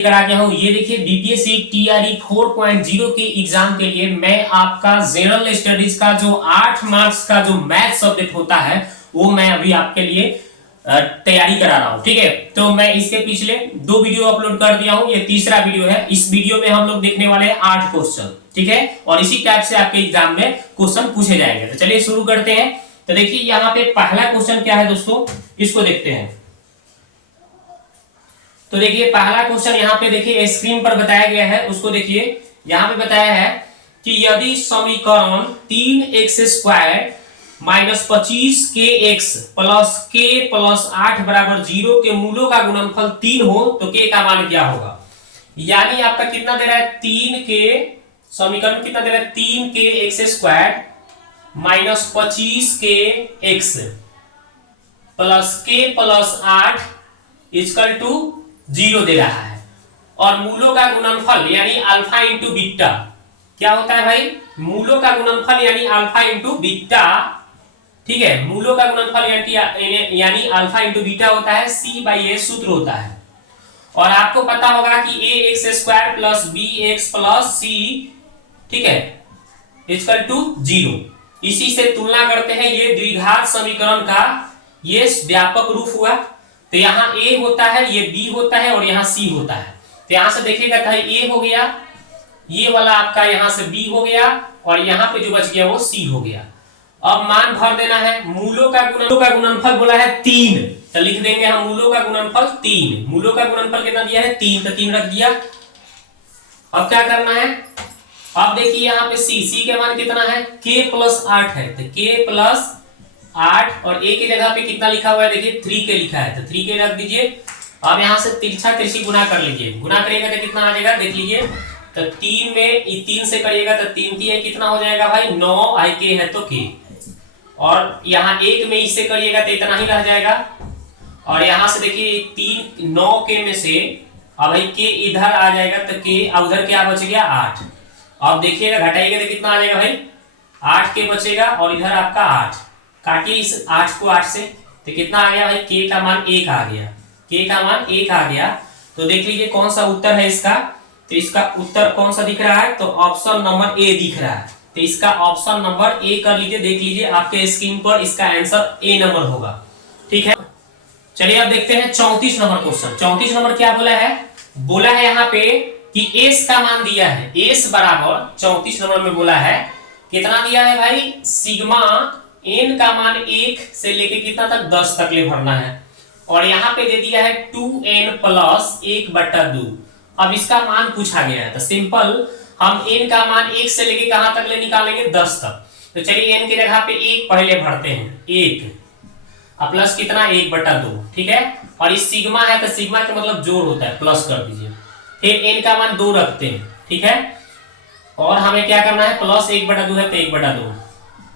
लेकर आ गया हूं। ये देखिए बीपीएससी टीआरई 4.0 के एग्जाम के लिए मैं आपका जनरल स्टडीज का जो 8 मार्क्स का जो मैथ सब्जेक्ट होता है वो मैं अभी आपके लिए तैयारी करा रहा हूं। ठीक है, तो मैं इसके पिछले 2 वीडियो अपलोड कर दिया हूं, ये तीसरा वीडियो है। इस वीडियो में हम लोग देखने वाले हैं 8 क्वेश्चन। ठीक है, और इसी टाइप से आपके एग्जाम में क्वेश्चन पूछे जाएंगे। तो चलिए शुरू करते हैं। तो देखिए यहाँ पे पहला क्वेश्चन क्या है दोस्तों, इसको देखते हैं। तो देखिए पहला क्वेश्चन यहाँ पे देखिए स्क्रीन पर बताया गया है, उसको देखिए। यहाँ पे बताया है कि यदि समीकरण 3x² minus 25kx plus k plus 8 बराबर 0 के मूलों का गुणनफल 3 हो तो k का मान क्या होगा। यानी आपका कितना दे रहा है, 3k समीकरण कितना दे रहा है, 3kx² minus 25kx plus k plus 8 equal to 0 दे रहा है। और मूलों का गुणनफल यानी अल्फा इंटू बीटा क्या होता है भाई, मूलों का गुणनफल यानी अल्फा इंटू बीटा। ठीक है, मूलों का गुणनफल यानी अल्फा इंटू बीटा होता है, c/a सूत्र होता है। और आपको पता होगा कि ax² plus bx plus c, ठीक है, इक्वल टू 0। इसी से तुलना करते हैं, ये द्विघात समीकरण का ये व्यापक रूप हुआ। तो यहाँ a होता है, ये b होता है और यहाँ c होता है। तो यहाँ से देखिएगा तो a हो गया, ये वाला आपका यहाँ से b हो गया और यहाँ पे जो बच गया वो c हो गया। अब मान भर देना है। मूलों का गुणनफल बोला है 3, तो लिख देंगे हम मूलों का गुणनफल 3। मूलों का गुणनफल कितना दिया है, 3, तो 3 रख दिया। अब क्या करना है, अब देखिए यहाँ पे c के मान कितना है, k प्लस 8 है, तो k प्लस 8 और a की जगह पे कितना लिखा हुआ है, देखिए 3k लिखा है, तो 3k रख दीजिए। अब यहाँ से तिरछा तिरछी गुना कर लीजिए, गुना करिएगा तो कितना आ जाएगा देख लीजिए। तो 3 में 3 से करिएगा तो 3 3 कितना हो जाएगा भाई, 9 i k है तो k। और यहाँ 1 में इससे करिएगा तो इतना ही रह जाएगा। और यहाँ से देखिए 3 9k में से अब भाई k इधर आ जाएगा तो k उधर क्या बच गया 8। अब देखिएगा घटाइएगा तो कितना आ जाएगा भाई, 8k बचेगा और इधर आपका 8। काटिए इस 8 को 8 से, तो कितना आ गया भाई, k का मान 1 आ गया, k का मान 1 आ गया। तो देख लीजिए कौन सा उत्तर है इसका। तो इसका उत्तर कौन सा दिख रहा है, तो ऑप्शन नंबर ए दिख रहा है। तो इसका ऑप्शन नंबर ए कर लीजिए, देख लीजिए आपके स्क्रीन पर इसका आंसर ए नंबर होगा। ठीक है, चलिए अब देखते हैं 34 नंबर क्वेश्चन। 34 नंबर क्या बोला है, बोला है यहाँ पे कि एस का मान दिया है, एस बराबर 34 नंबर में बोला है कितना दिया है भाई, सिग्मा n का मान 1 से लेके कितना तक 10 तक ले भरना है। और यहाँ पे दे दिया है 2n प्लस 1/2। अब इसका मान पूछा गया है, तो सिंपल हम n का मान 1 से लेके कहां तक ले निकालेंगे, 10 तक। तो चलिए n की जगह पे 1 पहले भरते हैं, 1 और प्लस कितना 1/2। ठीक है, और इस सिग्मा है तो सिग्मा का मतलब जोड़ होता है, प्लस कर दीजिए। फिर n का मान 2 रखते हैं। ठीक है, और हमें क्या करना है, प्लस 1/2 है तो 1/2,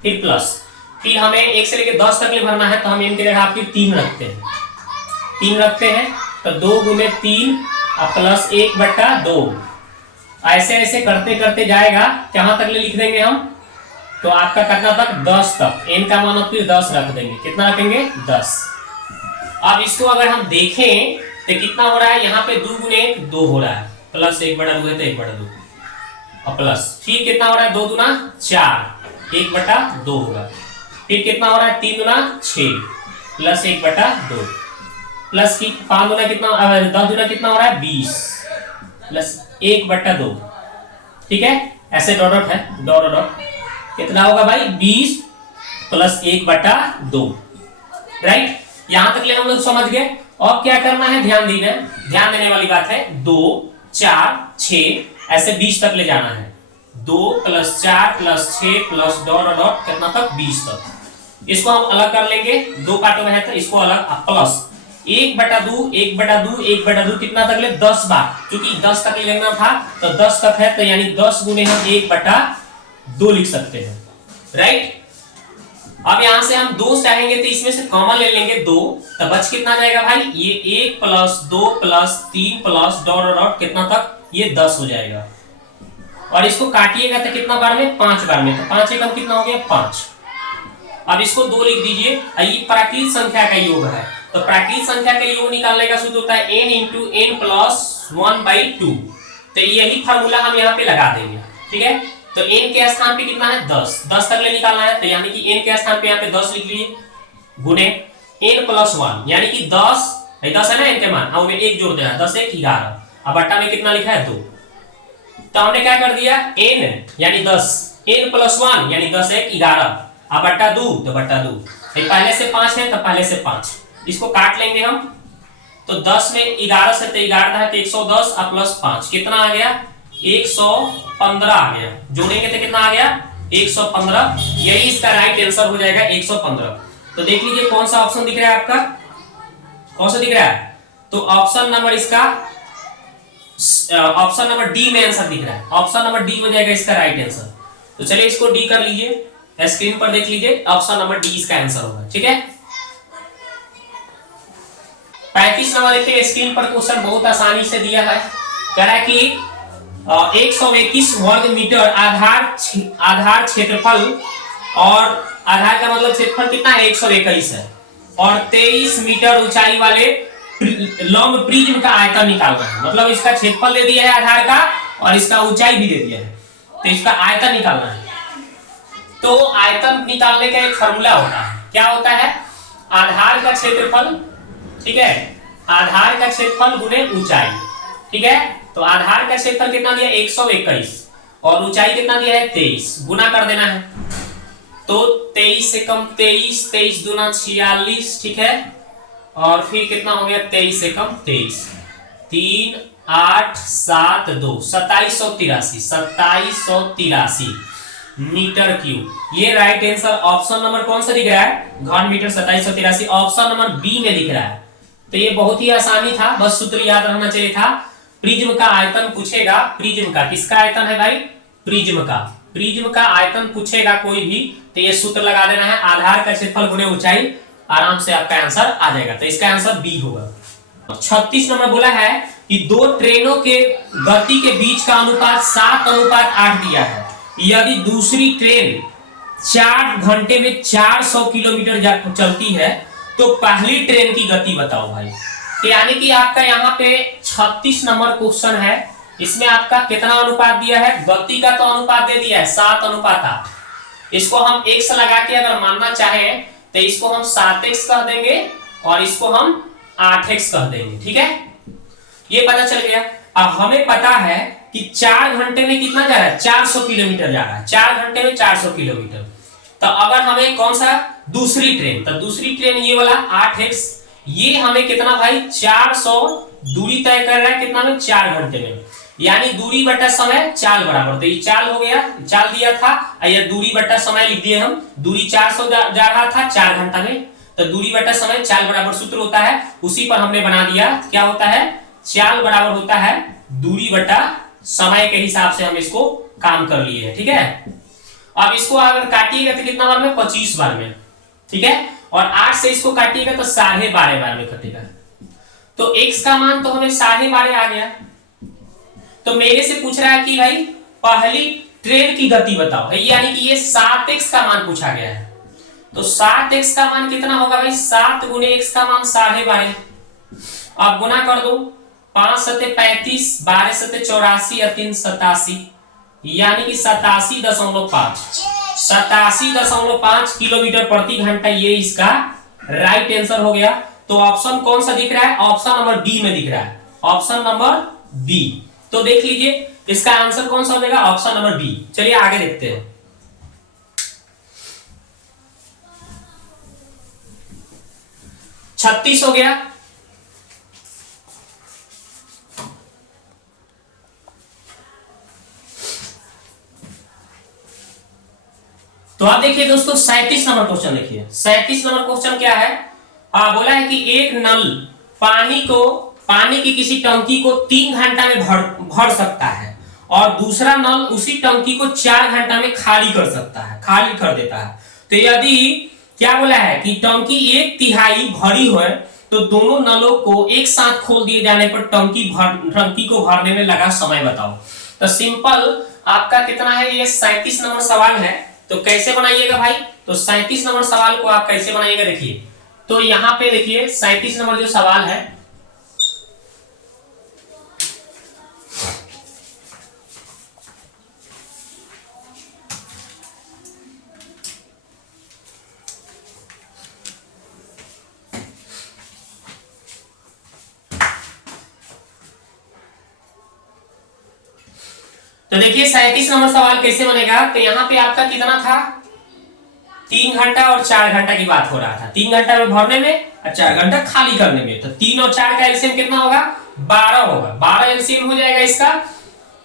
फिर प्लस, फिर हमें 1 से लेके 10 तक ले भरना है, तो हम n की जगह फिर 3 रखते हैं। 3 रखते हैं तो 2 गुने 3 और प्लस 1/2। ऐसे ऐसे करते करते जाएगा, कहां तक ले लिख देंगे हम, तो आपका कितना तक, 10 तक। n का मान फिर 10 रख देंगे, कितना रखेंगे 10। अब इसको अगर हम देखें तो कितना हो रहा है, यहाँ पे 2 गुने 1 2 हो रहा है, प्लस 1/2 है तो 1/2 और प्लस, फिर कितना हो रहा है 2 दूना 4 1/2 होगा। फिर कितना हो रहा है 3 दूना 6 प्लस 1/2 प्लस 5 दूना कितना, 10 दूना कितना हो रहा है 20 प्लस 1/2। ठीक है, ऐसे डॉट डॉट है, डॉट डॉट कितना होगा भाई 20 प्लस 1/2। राइट, यहां तक ले हम लोग समझ गए। और क्या करना है, ध्यान देने वाली बात है, 2 4 6 ऐसे 20 तक ले जाना है। 2 plus 4 plus 6 plus dot dot कितना तक 20 तक। इसको हम अलग कर लेंगे, 2 पार्टों में है तो इसको अलग, प्लस 1/2 1/2 कितना तक ले 10 बार, क्योंकि 10 तक लेना था तो 10 तक है, तो यानी 10 गुने हम 1/2 लिख सकते हैं। राइट, अब यहां से हम 2 चाहेंगे तो इसमें से कॉमन ले लेंगे 2, तो बच कितना जाएगा भाई, ये 1 plus 2 plus 3 plus dot dot कितना तक, ये 10 हो जाएगा। और इसको काटिएगा तो कितना बार में, 5 बार में, तो 5 एकम कितना हो गया 5। अब इसको 2 लिख दीजिए। ये प्राकृत संख्या का योग है, तो प्राकृत संख्या के योग निकालने का सूत्र होता है n × n + 1/2। तो यही फार्मूला हम यहाँ पे लगा देंगे, ठीक है। तो n के स्थान पे कितना है 10, 10 तक ले निकालना है, तो यानी कि n के स्थान पे यहाँ पे 10 लिख लिए गुने n + 1 यानी कि 10 है ना n के मान, और में 1 जोड़ देना, 10 1 11, अब बट्टा में कितना लिखा है 2। तो हमने क्या कर दिया n यानी 10, n + 1 यानी 10 1 11, अब बट्टा 2 तो बट्टा 2, पहले से 5 है तो पहले से 5, इसको काट लेंगे हम। तो 10 में 11 से तो 11 है तो 110 और प्लस 5 कितना आ गया 115 आ गया, जोड़ेंगे तो कितना आ गया 115, यही इसका राइट आंसर हो जाएगा 115। तो देख लीजिए कौन सा ऑप्शन दिख रहा है आपका, कौन सा दिख रहा है, तो ऑप्शन नंबर इसका ऑप्शन नंबर डी में आंसर दिख रहा है, ऑप्शन नंबर डी हो जाएगा इसका राइट आंसर। तो चलिए इसको डी कर लीजिए, स्क्रीन पर देख लीजिए, ऑप्शन नंबर डी इसका आंसर होगा, ठीक है। 35 नंबर देखिए स्क्रीन पर क्वेश्चन बहुत आसानी से दिया है, कह रहा है कि 121 वर्ग मीटर आधार क्षेत्रफल, और आधार का मतलब क्षेत्रफल कितना है 121 है, और 23 मीटर ऊंचाई वाले लंब प्रिज्म का आयतन निकालना है। मतलब इसका क्षेत्रफल दे दिया है आधार का और इसका ऊंचाई भी दे दिया है, तो इसका आयतन निकालना है। तो आयतन निकालने का एक फॉर्मूला होता है, क्या होता है, आधार का क्षेत्रफल, ठीक है, आधार का क्षेत्रफल गुने ऊंचाई, ठीक है। तो आधार का क्षेत्रफल कितना दिया 121 और ऊंचाई कितना दिया है 23, गुना कर देना है। तो 23 से कम 23, 23 दूना 46, ठीक है, और फिर कितना हो गया 23 से कम 23, 3 8 7 2 2783 मीटर क्यूब। ये राइट आंसर ऑप्शन नंबर कौन सा दिख रहा है, घन मीटर 2783, ऑप्शन नंबर बी में दिख रहा है। तो ये बहुत ही आसानी था, बस सूत्र याद रहना चाहिए था। प्रिज्म का आयतन पूछेगा, प्रिज्म का किसका आयतन है भाई, प्रिज्म का आयतन पूछेगा कोई भी, तो ये सूत्र लगा देना है, आधार का क्षेत्रफल गुने ऊंचाई, आराम से आपका आंसर आ जाएगा। तो इसका आंसर बी होगा। 36 नंबर बोला है कि दो ट्रेनों के गति के बीच का अनुपात 7:8 दिया है, यदि दूसरी ट्रेन 4 घंटे में 400 किलोमीटर चलती है तो पहली ट्रेन की गति बताओ भाई। तो यानी कि आपका यहाँ पे 36 नंबर क्वेश्चन है, इसमें आपका कितना अनुपात दिया है, गति का तो अनुपात दे दिया है 7:8। इसको हम x लगा के अगर मानना चाहे तो इसको हम 7x कह देंगे और इसको हम 8x कह देंगे, ठीक है, ये पता चल गया। अब हमें पता है कि 4 घंटे में कितना जा रहा है 400 किलोमीटर जा रहा है, 4 घंटे में 400 किलोमीटर। तो अगर हमें कौन सा दूसरी ट्रेन, तो दूसरी ट्रेन ये वाला 8x, ये हमें कितना भाई 400 दूरी तय कर रहा है कितना में 4 घंटे में, यानी दूरी बटा समय चाल बराबर, तो ये चाल हो गया, चाल दिया था, या दूरी बटा समय लिख दिए हम, दूरी 400 जा रहा था 4 घंटा में, तो दूरी बटा समय चाल बराबर सूत्र होता है, उसी पर हमने बना दिया, क्या होता है चाल बराबर होता है दूरी बटा समय के हिसाब से हम इसको काम कर लिए हैं, ठीक है। अब इसको अगर काटिएगा तो कितना बार में 25 बार में, ठीक है, और 8 से इसको काटिएगा तो 12.5 बार में कटेगा। तो x का मान तो हमें 12.5 आ गया। तो मेरे से पूछ रहा है कि भाई पहली ट्रेन की गति बताओ, यानी कि ये 7x का मान पूछा गया है। तो 7x का मान कितना होगा भाई, 7 गुने x का मान 12.5। अब गुना कर दो, 5 सते 35, 12 सते 84 और 3 87, यानी कि 87.5 किलोमीटर प्रति घंटा, ये इसका राइट आंसर हो गया। तो ऑप्शन कौन सा दिख रहा है, ऑप्शन नंबर बी में दिख रहा है, ऑप्शन नंबर बी। तो देख लीजिए इसका आंसर कौन सा हो जाएगा, ऑप्शन नंबर बी। चलिए आगे देखते हैं। 36 हो गया। तो आप देखिए दोस्तों 37 नंबर क्वेश्चन देखिए। 37 नंबर क्वेश्चन क्या है, बोला है कि एक नल पानी की किसी टंकी को 3 घंटा में भर सकता है और दूसरा नल उसी टंकी को 4 घंटा में खाली कर देता है। तो यदि क्या बोला है कि टंकी 1/3 भरी हो तो दोनों नलों को एक साथ खोल दिए जाने पर टंकी को भरने में लगा समय बताओ। तो सिंपल आपका कितना है, ये 37 नंबर सवाल है। तो कैसे बनाइएगा भाई, तो 37 नंबर सवाल को आप कैसे बनाइएगा देखिए। तो यहाँ पे देखिए 37 नंबर जो सवाल है, तो देखिए 37 नंबर सवाल कैसे बनेगा। तो यहाँ पे आपका कितना था, 3 घंटा और 4 घंटा की बात हो रहा था। 3 घंटा में भरने में और 4 घंटा खाली करने में। तो 3 और 4 का एलसीएम कितना होगा, 12 होगा। 12 एलसीएम हो जाएगा इसका,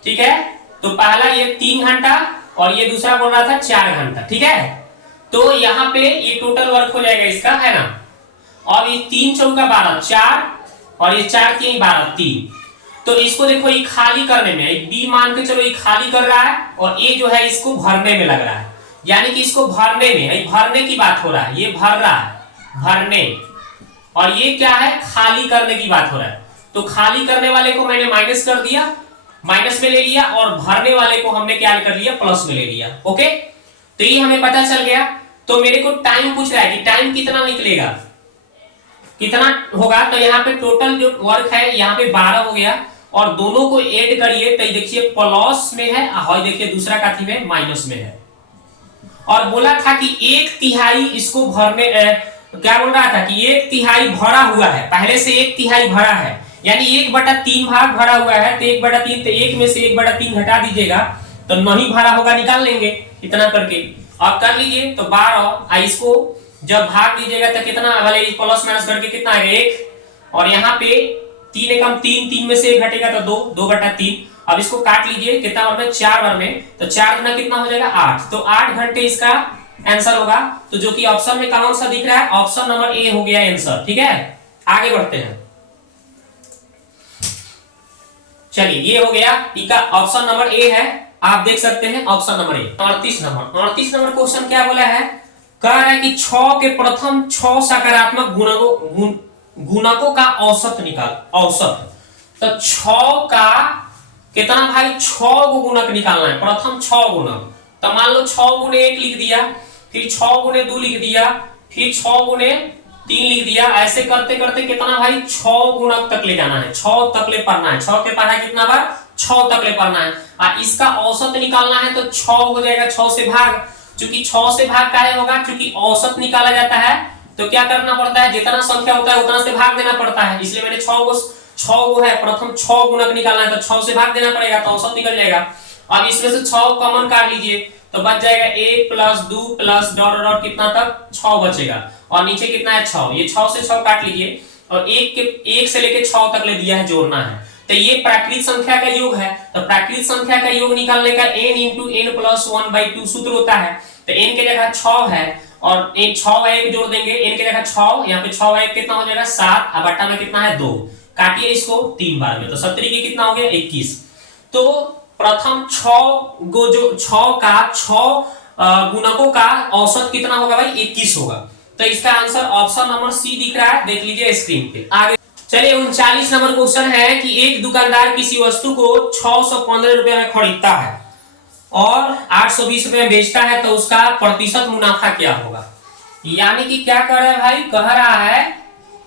ठीक है। तो पहला ये 3 घंटा और ये दूसरा बोल रहा था 4 घंटा, ठीक है। तो यहाँ पे ये टोटल वर्क हो जाएगा इसका, है ना। और ये 3 चौका 12, 4 और ये 4 3 12 3। तो इसको देखो ये खाली करने में, एक बी मान के चलो ये खाली कर रहा है और ये जो है इसको भरने में लग रहा है। यानी कि इसको भरने में, भरने की बात हो रहा है, ये भर रहा है भरने, और ये क्या है, खाली करने की बात हो रहा है। तो खाली करने वाले को मैंने माइनस कर दिया, माइनस में ले लिया, और भरने वाले को हमने क्या कर लिया, प्लस में ले लिया। ओके, तो ये हमें पता चल गया। तो मेरे को टाइम पूछ रहा है कि टाइम कितना निकलेगा, कितना होगा। तो यहाँ पे टोटल जो वर्क है यहाँ पे 12 हो गया, और दोनों को ऐड करिए तो देखिए प्लस में है और देखिए दूसरा काथी में माइनस में है। और बोला था कि 1/3 इसको भरने क्या बोल रहा था कि 1/3 भरा हुआ है, पहले से 1/3 भरा है, यानी 1/3 भाग भरा हुआ है। तो 1/3, तो 1 में से 1/3 घटा दीजिएगा तो नहीं भरा होगा, निकाल लेंगे इतना करके। अब कर लीजिए तो 12, इसको जब भाग दीजिएगा तो कितना, भले प्लस माइनस करके कितना आएगा 1, और यहाँ पे 3 एकम 3, 3 में से 1 घटेगा तो 2, 2/3। अब इसको काट लीजिए कितना बार में, 4 बार में। तो 4 गुना कितना हो जाएगा 8, तो 8 घंटे इसका आंसर होगा। तो जो कि ऑप्शन में कौन सा दिख रहा है, ऑप्शन नंबर ए हो गया आंसर, ठीक है। आगे बढ़ते हैं, चलिए ये हो गया, इसका ऑप्शन नंबर ए है, आप देख सकते हैं option number A. 38 number question क्या बोला है, कह रहा है कि 6 के प्रथम 6 सकारात्मक गुणकों का औसत निकाल। औसत तो 6 का कितना भाई, 6 गो गुणक निकालना है, प्रथम 6 गुणक। तो मान लो 6 गुणे 1 लिख दिया, फिर 6 गुणे 2 लिख दिया, फिर 6 गुणे 3 लिख दिया। ऐसे करते करते कितना भाई, 6 गुणक तक ले जाना है, 6 तक ले पढ़ना है। 6 के पढ़ा कितना बार, 6 तक ले पढ़ना है। और इसका औसत निकालना है तो 6 हो जाएगा 6 से भाग। चूंकि 6 से भाग काहे होगा, चूंकि औसत निकाला जाता है तो क्या करना पड़ता है, जितना संख्या होता है उतना से भाग देना पड़ता है। इसलिए मैंने 6 गो है, प्रथम 6 गुणक निकालना है तो 6 से भाग देना पड़ेगा तो औसत निकल जाएगा। अब इसमें से 6 कॉमन काट लीजिए तो बच जाएगा 1 + 2 + डॉट डॉट कितना तक 6 बचेगा, और नीचे कितना है 6। ये 6 से 6 काट लीजिए, और 1 से लेके 6 तक ले दिया है, जोड़ना है। तो ये प्राकृत संख्या का योग है। तो प्राकृत संख्या का योग निकालने का n × n + 1/2 सूत्र होता है। तो n के जगह 6 है, और 6 और 1 जोड़ देंगे, n के जगह 6, यहाँ पे 6 और 1 कितना हो जाएगा 7, और बट्टा में कितना है 2। काटिए इसको 3 बार में, तो 17 के कितना हो गया 21। तो प्रथम 6 का 6 गुणकों का औसत कितना होगा भाई, 21 होगा। तो इसका आंसर ऑप्शन नंबर सी दिख रहा है, देख लीजिए स्क्रीन पे। आगे चलिए 39 नंबर क्वेश्चन है कि एक दुकानदार किसी वस्तु को 615 रुपए में खरीदता है और 820 रुपए में बेचता है, तो उसका प्रतिशत मुनाफा क्या होगा। यानी कि क्या कर रहा है भाई, कह रहा है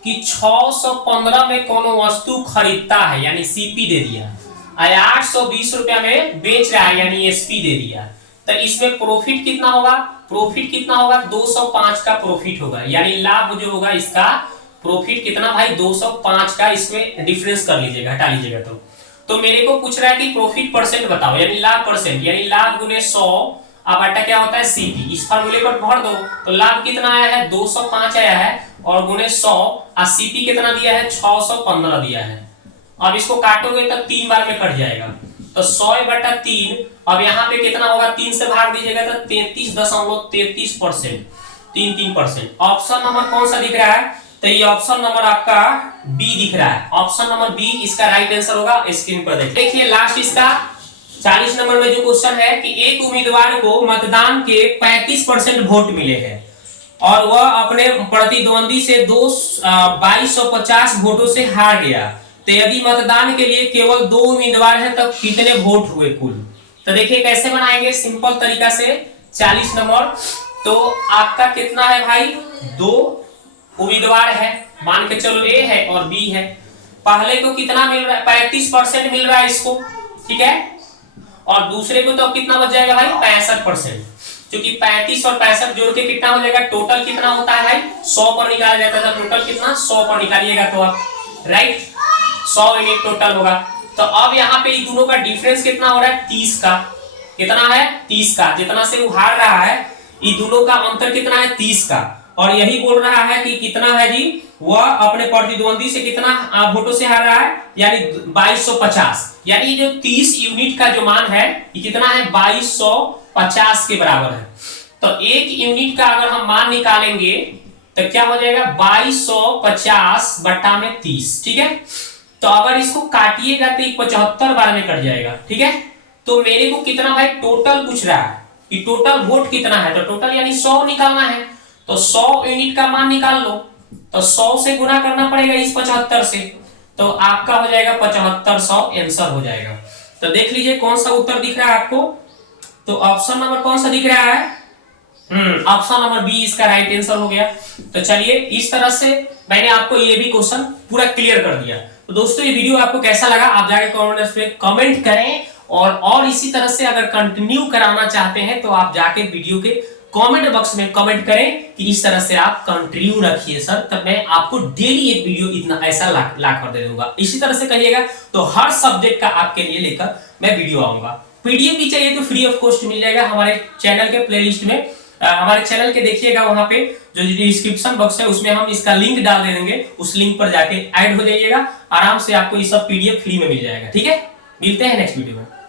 कि 615 में कोनो वस्तु खरीदता है यानी सीपी दे दिया, और 820 रुपया में बेच रहा है यानी एसपी दे दिया। तो इसमें प्रॉफिट कितना होगा, प्रॉफिट कितना होगा 205 का प्रॉफिट होगा, यानी लाभ जो होगा इसका प्रॉफिट कितना भाई 205 का। इसमें डिफरेंस कर लीजिएगा, हटा लीजिएगा। तो मेरे को पूछ रहा है कि प्रॉफिट परसेंट बताओ, यानी लाभ परसेंट, यानी लाभ गुने 100, अब बटा क्या होता है सीपी। इस फार्मूले पर भर दो तो लाभ कितना आया है 205 आया है, और गुने 100, और सीपी कितना दिया है 615 दिया है। अब इसको काटोगे तो 3 बार में कट जाएगा, तो 100/3। अब यहाँ पे कितना होगा, 3 से भाग दीजिएगा तो 33.33%, 33%। ऑप्शन नंबर कौन सा दिख रहा है, तो ये ऑप्शन नंबर आपका बी दिख रहा है। ऑप्शन नंबर बी इसका राइट आंसर होगा, स्क्रीन पर देखिए। लास्ट इसका 40 नंबर में जो क्वेश्चन है कि एक उम्मीदवार को मतदान के 35% वोट मिले हैं और वह अपने प्रतिद्वंदी से 2250 वोटों से हार गया। तो यदि मतदान के लिए केवल 2 उम्मीदवार हैं तब कितने वोट हुए कुल। तो देखिए कैसे बनाएंगे सिंपल तरीका से। 40 नंबर, तो आपका कितना है भाई 2 उम्मीदवार है, मान के चलो ए है और बी है। पहले को कितना मिल रहा है 35% मिल रहा है इसको, ठीक है, और दूसरे को तो कितना बच जाएगा भाई 65%। क्योंकि 35 और 65 जोड़ के कितना हो जाएगा, टोटल कितना होता है भाई 100 पर निकाला जाता था। टोटल कितना 100 पर निकालिएगा तो आप राइट 100 यूनिट टोटल होगा। तो अब यहाँ पे इन दोनों का डिफरेंस कितना हो रहा है 30 का, कितना है 30 का, जितना से वो हार रहा है इन दोनों का अंतर कितना है 30 का। और यही बोल रहा है कि कितना है जी, वह अपने प्रतिद्वंदी से कितना वोटों से हार रहा है, यानी 2250, यानी जो 30 यूनिट का जो मान है ये कितना है 2250 के बराबर है। तो 1 यूनिट का अगर हम मान निकालेंगे तो क्या हो जाएगा 2250 बटा में 30, ठीक है। तो अगर इसको काटिएगा तो 75 बार में कट जाएगा, ठीक है। तो मेरे को कितना भाई टोटल पूछ रहा है कि टोटल वोट कितना है, तो टोटल यानी 100 निकालना है। तो 100 यूनिट का मान निकाल लो, तो 100 से गुना करना पड़ेगा इस 75 से, तो आपका हो जाएगा 7500 आंसर हो जाएगा। तो देख लीजिए कौन सा उत्तर दिख रहा है आपको, तो ऑप्शन नंबर कौन सा दिख रहा है, ऑप्शन नंबर बी इसका राइट आंसर हो गया। तो चलिए इस तरह से मैंने आपको ये भी क्वेश्चन पूरा क्लियर कर दिया। तो दोस्तों ये वीडियो आपको कैसा लगा आप जाके कमेंट्स में कमेंट करें, और इसी तरह से अगर कंटिन्यू कराना चाहते हैं तो आप जाके वीडियो के कमेंट बॉक्स में कमेंट करें कि इस तरह से आप कंटिन्यू रखिए सर, तब मैं आपको डेली एक वीडियो इतना ऐसा ला कर दे दूंगा। इसी तरह से कहिएगा तो हर सब्जेक्ट का आपके लिए लेकर मैं वीडियो आऊंगा। पीडीएफ भी चाहिए तो फ्री ऑफ कॉस्ट मिल जाएगा हमारे चैनल के प्लेलिस्ट में, हमारे चैनल के देखिएगा, वहां पे जो डिस्क्रिप्शन बॉक्स है उसमें हम इसका लिंक डाल देंगे, उस लिंक पर जाके ऐड हो जाइएगा, आराम से आपको ये सब पीडीएफ फ्री में मिल जाएगा, ठीक है। मिलते हैं नेक्स्ट वीडियो में।